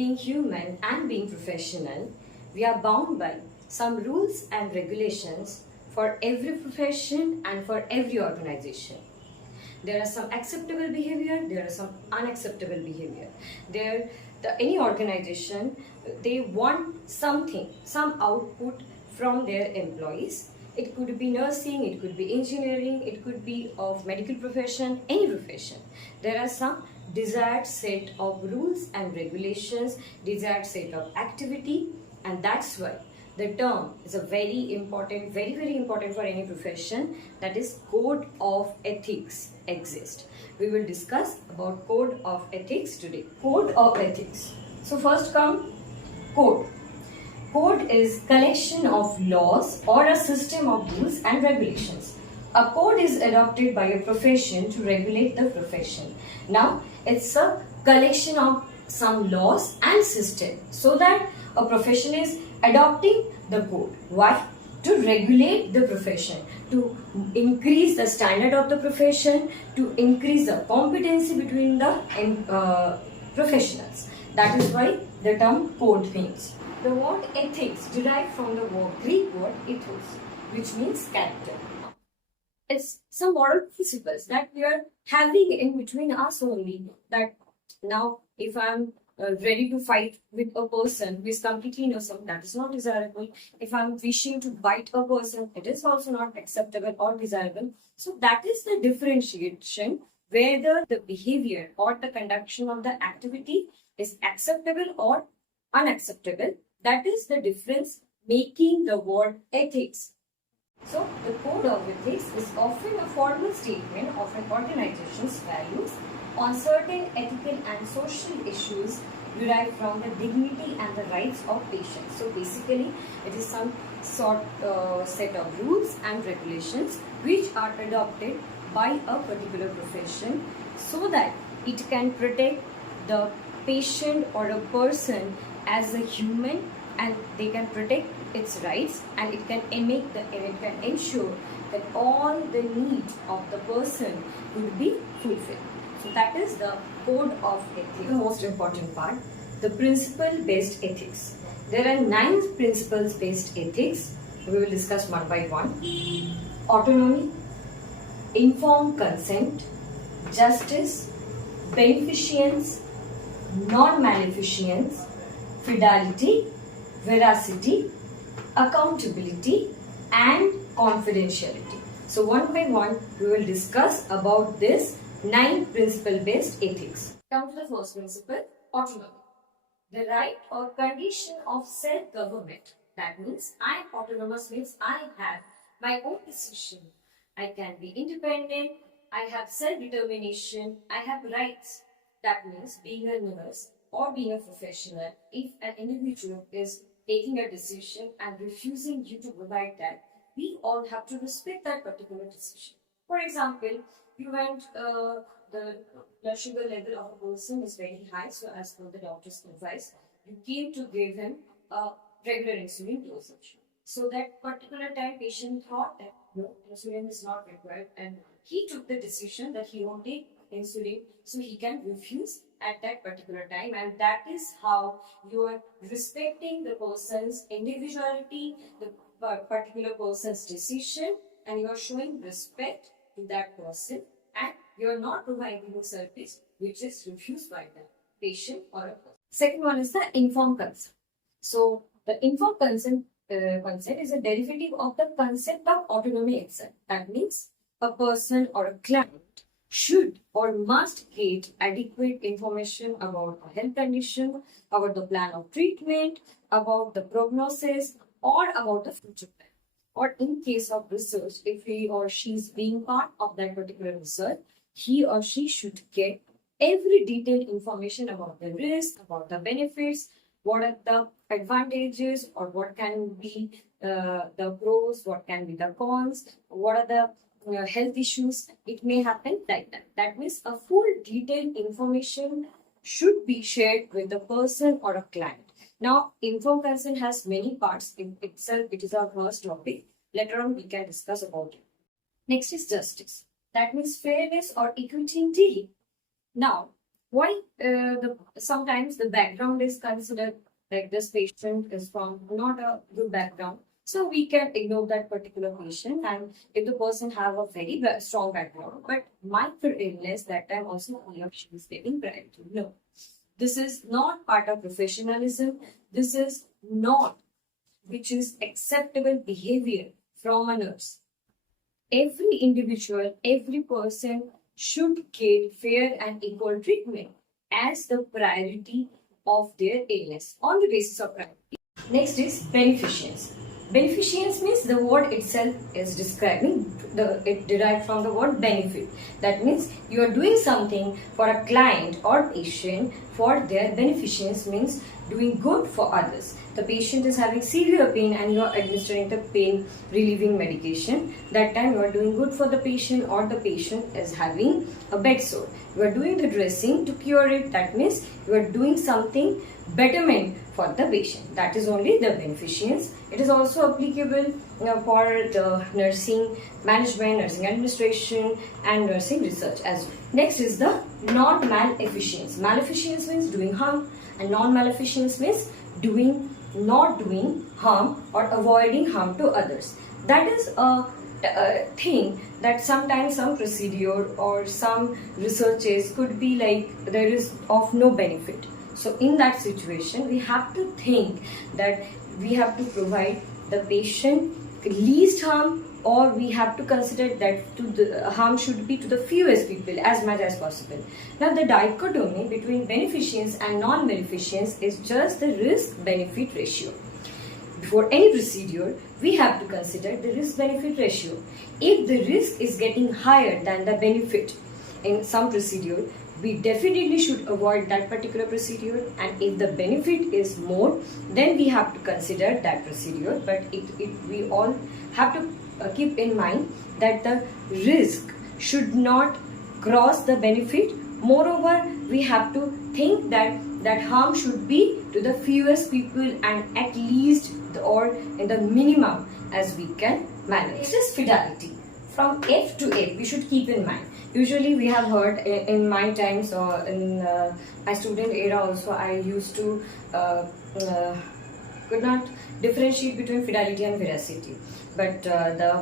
Being human and being professional, we are bound by some rules and regulations for every profession and for every organization. There are some acceptable behavior, there are some unacceptable behavior. Any organization, they want something, some output from their employees. It could be nursing, it could be engineering, it could be of medical profession, any profession. There are some desired set of rules and regulations, desired set of activity, and that's why the term is a very important, very important for any profession, that is code of ethics exists. We will discuss about code of ethics today. Code of ethics. So first come code. Code is collection of laws or a system of rules and regulations. A code is adopted by a profession to regulate the profession. Now, it's a collection of some laws and system so that a profession is adopting the code. Why? To regulate the profession, to increase the standard of the profession, to increase the competency between the professionals. That is why the term code means. The word ethics derived from the Greek word ethos, which means character. It's some moral principles that we are having in between us only. That now, if I'm ready to fight with a person who is completely innocent, that is not desirable. If I'm wishing to bite a person, it is also not acceptable or desirable. So that is the differentiation, whether the behavior or the conduction of the activity is acceptable or unacceptable. That is the difference making the word ethics. So, the code of ethics is often a formal statement of an organization's values on certain ethical and social issues derived from the dignity and the rights of patients. So, basically, it is some sort set of rules and regulations which are adopted by a particular profession so that it can protect the patient or a person as a human, and they can protect its rights, and it can ensure that all the needs of the person will be fulfilled. So that is the code of ethics. The most important part, the principle-based ethics. There are 9 principles-based ethics. We will discuss one by one. Autonomy, informed consent, justice, beneficence, non-maleficence, fidelity, veracity, accountability, and confidentiality. So one by one we will discuss about this 9 principle-based ethics. Come to the first principle, autonomy. The right or condition of self-government. That means I am autonomous, means I have my own decision. I can be independent, I have self-determination, I have rights. That means being a nurse or being a professional, if an individual is taking a decision and refusing you to provide that, we all have to respect that particular decision. For example, you went, the blood sugar level of a person is very high, so as per the doctor's advice, you came to give him a regular insulin dosage. So that particular time, patient thought that no, insulin is not required, and he took the decision that he won't take insulin, so he can refuse at that particular time, and that is how you are respecting the person's individuality, the particular person's decision, and you are showing respect to that person, and you are not providing a service which is refused by the patient or a person. Second one is the informed consent. So the informed consent is a derivative of the concept of autonomy itself. That means a person or a client should or must get adequate information about a health condition, about the plan of treatment, about the prognosis, or about the future plan. Or in case of research, if he or she is being part of that particular research, he or she should get every detailed information about the risk, about the benefits, what are the advantages, or what can be the pros, what can be the cons, what are the health issues it may happen, like that. That means a full detailed information should be shared with the person or a client. Now, informed consent has many parts in itself. It is our first topic. Later on, we can discuss about it. Next is justice. That means fairness or equity in dealing. Now, Why sometimes the background is considered like this patient is from not a good background, so we can ignore that particular patient. And if the person have a very strong background but minor illness, that time also he or she is getting priority. No, this is not part of professionalism. This is not which is acceptable behavior from a nurse. Every individual, every person should get fair and equal treatment as the priority of their illness on the basis of priority. Next is beneficence. Beneficence means the word itself is describing it derived from the word benefit. That means you are doing something for a client or patient for their beneficence, means doing good for others. The patient is having severe pain and you are administering the pain relieving medication. That time you are doing good for the patient, or the patient is having a bed sore. You are doing the dressing to cure it. That means you are doing something betterment for the patient. That is only the beneficence. It is also applicable for the nursing management, nursing administration and nursing research as well. Next is the non-maleficence. Maleficence means doing harm, and non-maleficence means not doing harm or avoiding harm to others. That is a thing that sometimes some procedure or some researches could be like there is of no benefit. So in that situation, we have to think that we have to provide the patient least harm, or we have to consider that the harm should be to the fewest people as much as possible. Now the dichotomy between beneficence and non-beneficence is just the risk-benefit ratio. Before any procedure, we have to consider the risk-benefit ratio. If the risk is getting higher than the benefit in some procedure, we definitely should avoid that particular procedure, and if the benefit is more, then we have to consider that procedure. But we all have to keep in mind that the risk should not cross the benefit. Moreover, we have to think that harm should be to the fewest people and at least or in the minimum as we can manage. Next is fidelity. From F to F, we should keep in mind. Usually we have heard in my times or in my student era also, I used to could not differentiate between fidelity and veracity. But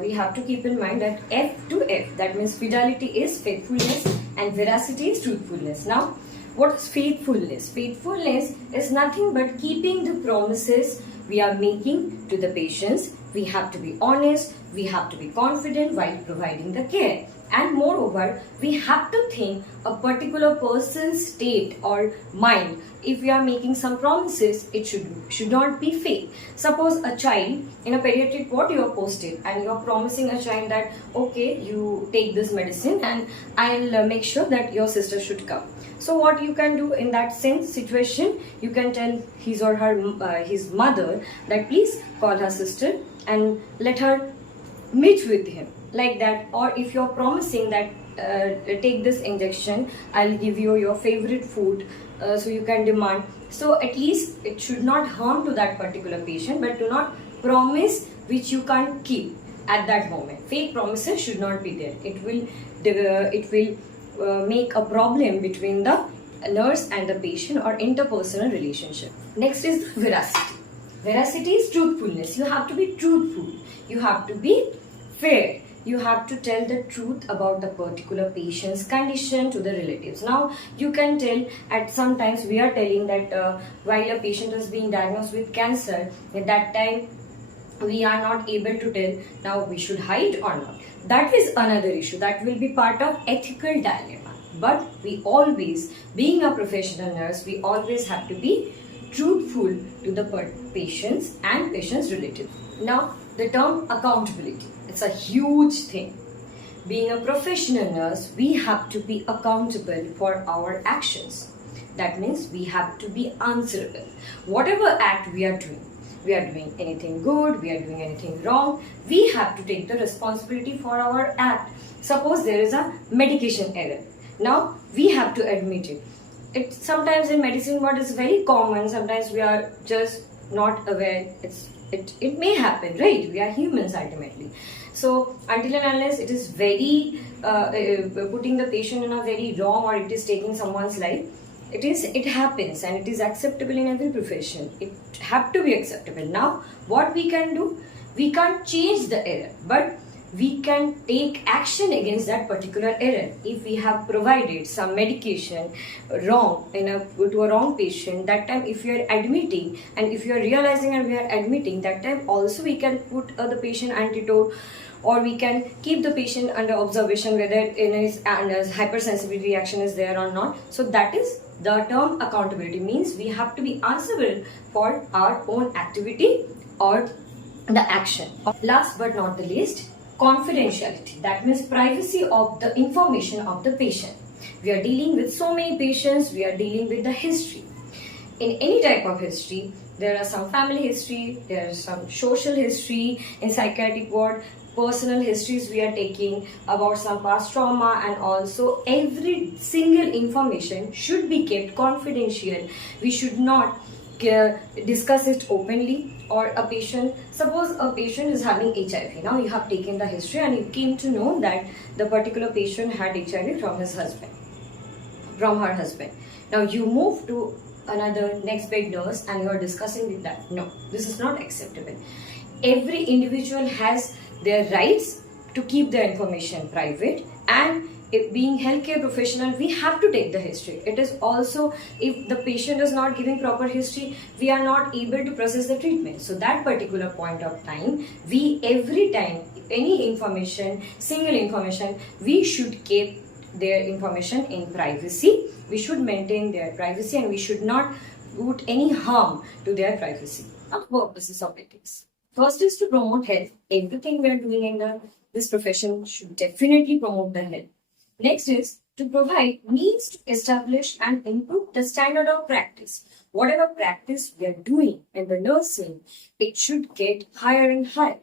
we have to keep in mind that F to F, that means fidelity is faithfulness and veracity is truthfulness. Now, what is faithfulness? Faithfulness is nothing but keeping the promises we are making to the patients. We have to be honest, we have to be confident while providing the care. And moreover, we have to think a particular person's state or mind. If we are making some promises, it should not be fake. Suppose a child in a pediatric ward, you are posted and you are promising a child that okay, you take this medicine and I'll make sure that your sister should come. So what you can do in that sense situation, you can tell his or her his mother that please call her sister and let her meet with him, like that. Or if you're promising that take this injection, I'll give you your favorite food, so you can demand. So at least it should not harm to that particular patient, but do not promise which you can't keep at that moment. Fake promises should not be there. It will make a problem between the nurse and the patient or interpersonal relationship. Next is veracity. Veracity is truthfulness. You have to be truthful. You have to be fair. You have to tell the truth about the particular patient's condition to the relatives. Now, you can tell at sometimes we are telling that while a patient is being diagnosed with cancer, at that time we are not able to tell now we should hide or not. That is another issue. That will be part of ethical dilemma. But we always, being a professional nurse, we always have to be truthful to the patients and patients' relatives. Now, the term accountability. It's a huge thing. Being a professional nurse, we have to be accountable for our actions. That means we have to be answerable. Whatever act we are doing anything good, we are doing anything wrong, we have to take the responsibility for our act. Suppose there is a medication error. Now, we have to admit it. It sometimes in medicine what is very common, sometimes we are just not aware. It may happen, right? We are humans ultimately. So until and unless it is very putting the patient in a very wrong or it is taking someone's life, It happens and it is acceptable in every profession. It have to be acceptable. Now, what we can do, we can't change the error, but we can take action against that particular error. If we have provided some medication wrong to a wrong patient, that time if you are admitting and if you are realizing and we are admitting, that time also we can put the patient antidote, or we can keep the patient under observation whether his hypersensitivity reaction is there or not. So that is the term accountability, means we have to be answerable for our own activity or the action. Last but not the least, confidentiality. That means privacy of the information of the patient. We are dealing with so many patients, we are dealing with the history. In any type of history, there are some family history, there is some social history. In psychiatric ward, personal histories we are taking about some past trauma, and also every single information should be kept confidential. We should not discuss it openly. Or a patient, suppose a patient is having HIV. Now you have taken the history and you came to know that the particular patient had HIV from his husband, from her husband. Now you move to another next bed nurse and you are discussing with that. No, this is not acceptable. Every individual has their rights to keep their information private, and if being healthcare professional, we have to take the history. It is also, if the patient is not giving proper history, we are not able to process the treatment. So that particular point of time, we every time any information, single information, we should keep their information in privacy. We should maintain their privacy and we should not put any harm to their privacy. Now, purposes of ethics. First is to promote health. Everything we are doing in this profession should definitely promote the health. Next is to provide means to establish and improve the standard of practice. Whatever practice we are doing in the nursing, it should get higher and higher.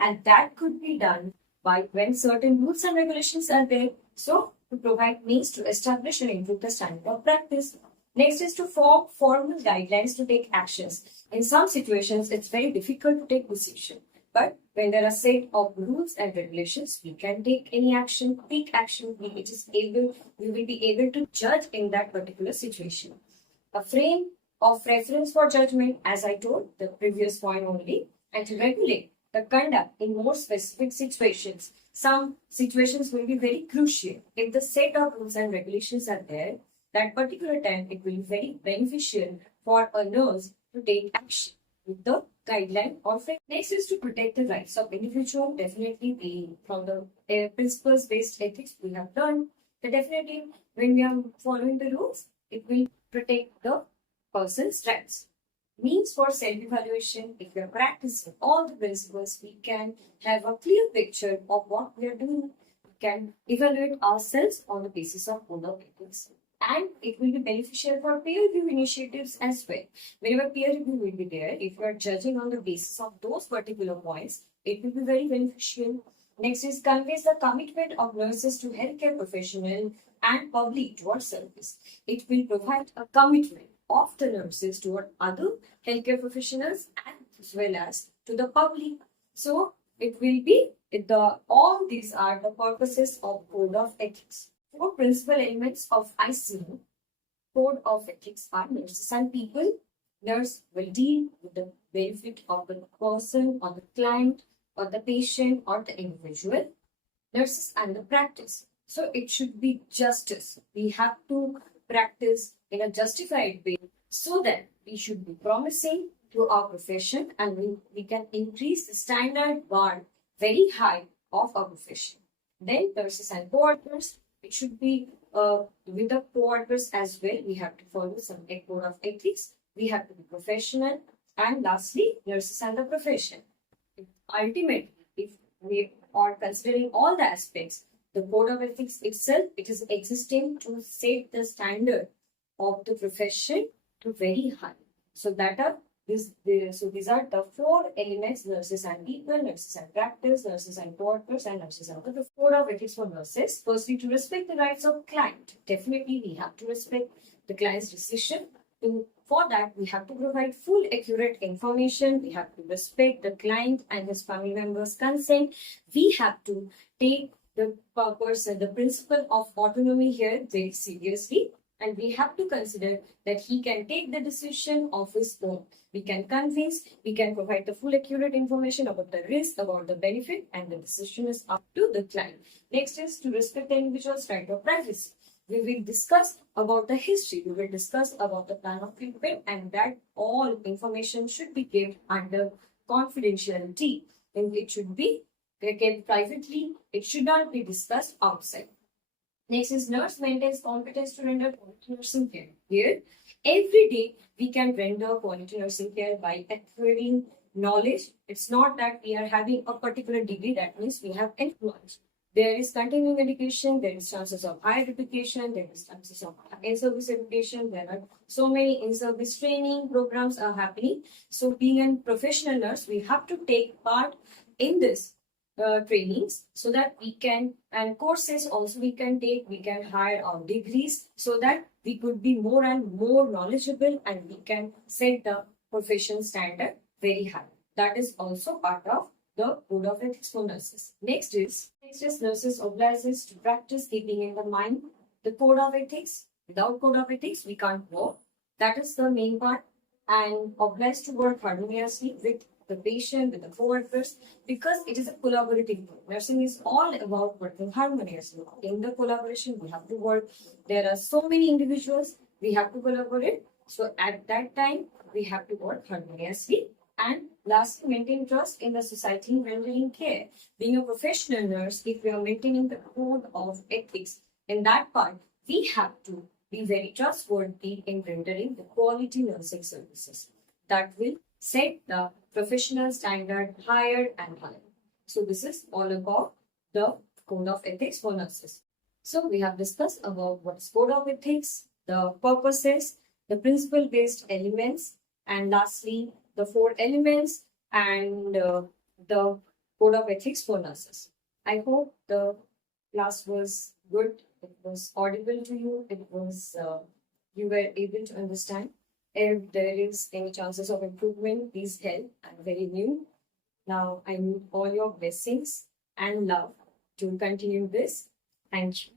And that could be done by when certain rules and regulations are there. So, to provide means to establish and improve the standard of practice. Next is to form formal guidelines to take actions. In some situations, it's very difficult to take decision. But when there are set of rules and regulations, we can take any action, we will be able to judge in that particular situation. A frame of reference for judgment, as I told the previous point only, and to regulate the conduct in more specific situations. Some situations will be very crucial. If the set of rules and regulations are there, that particular time it will be very beneficial for a nurse to take action with the guideline or frame. Next is to protect the rights of individual. Definitely, from the principles-based ethics we have done, that definitely when we are following the rules, it will protect the person's rights. Means for self-evaluation. If we are practicing all the principles, we can have a clear picture of what we are doing. We can evaluate ourselves on the basis of code of ethics. And it will be beneficial for peer review initiatives as well. Whenever peer review will be there, if you are judging on the basis of those particular points, it will be very beneficial. Next is conveys the commitment of nurses to healthcare professional and public towards service. It will provide a commitment of the nurses toward other healthcare professionals and as well as to the public. So it will be all these are the purposes of code of ethics. Four principal elements of ICU code of ethics are nurses and people. Nurse will deal with the benefit of the person or the client or the patient or the individual. Nurses and the practice. So it should be justice. We have to practice in a justified way so that we should be promising to our profession and we can increase the standard bar very high of our profession. Then nurses and co-workers. It should be with the co-workers as well. We have to follow some code of ethics. We have to be professional. And lastly, nurses and the profession. Ultimately, if we are considering all the aspects, the code of ethics itself, it is existing to set the standard of the profession to very high. So these are the four elements: nurses and people, nurses and practice, nurses and co-workers, and nurses and the code of ethics for nurses. Firstly, to respect the rights of client. Definitely, we have to respect the client's decision. For that, we have to provide full, accurate information. We have to respect the client and his family members' consent. We have to take the principle of autonomy here very seriously. and we have to consider that he can take the decision of his own. We can convince, we can provide the full accurate information about the risk, about the benefit, and the decision is up to the client. Next is to respect the individual's right of privacy. We will discuss about the history, we will discuss about the plan of treatment, and that all information should be given under confidentiality, and it should be kept privately. It should not be discussed outside. Next is nurse maintains competence to render quality nursing care. Here, every day we can render quality nursing care by acquiring knowledge. It's not that we are having a particular degree, that means we have enough knowledge. There is continuing education, there is chances of higher education, there is chances of in-service education, there are so many in-service training programs are happening. So being a professional nurse, we have to take part in this trainings so that we can, and courses also we can take, we can hire our degrees so that we could be more and more knowledgeable and we can set the profession standard very high. That is also part of the code of ethics for nurses. Next is nurses obliges to practice keeping in the mind the code of ethics. Without code of ethics, we can't work. That is the main part. And obliged to work harmoniously with the patient, with the co-workers, because it is a collaborative work. Nursing is all about working harmoniously. In the collaboration, we have to work. There are so many individuals, we have to collaborate. So at that time, we have to work harmoniously. And lastly, maintain trust in the society in rendering care. Being a professional nurse, if we are maintaining the code of ethics, in that part, we have to be very trustworthy in rendering the quality nursing services. That will set the professional standard higher and higher. So this is all about the code of ethics for nurses. So we have discussed about what is code of ethics, the purposes, the principle-based elements, and lastly, the 4 elements and the code of ethics for nurses. I hope the class was good. It was audible to you. It was you were able to understand. If there is any chances of improvement, please help. I'm very new. Now I need all your blessings and love to continue this. Thank you.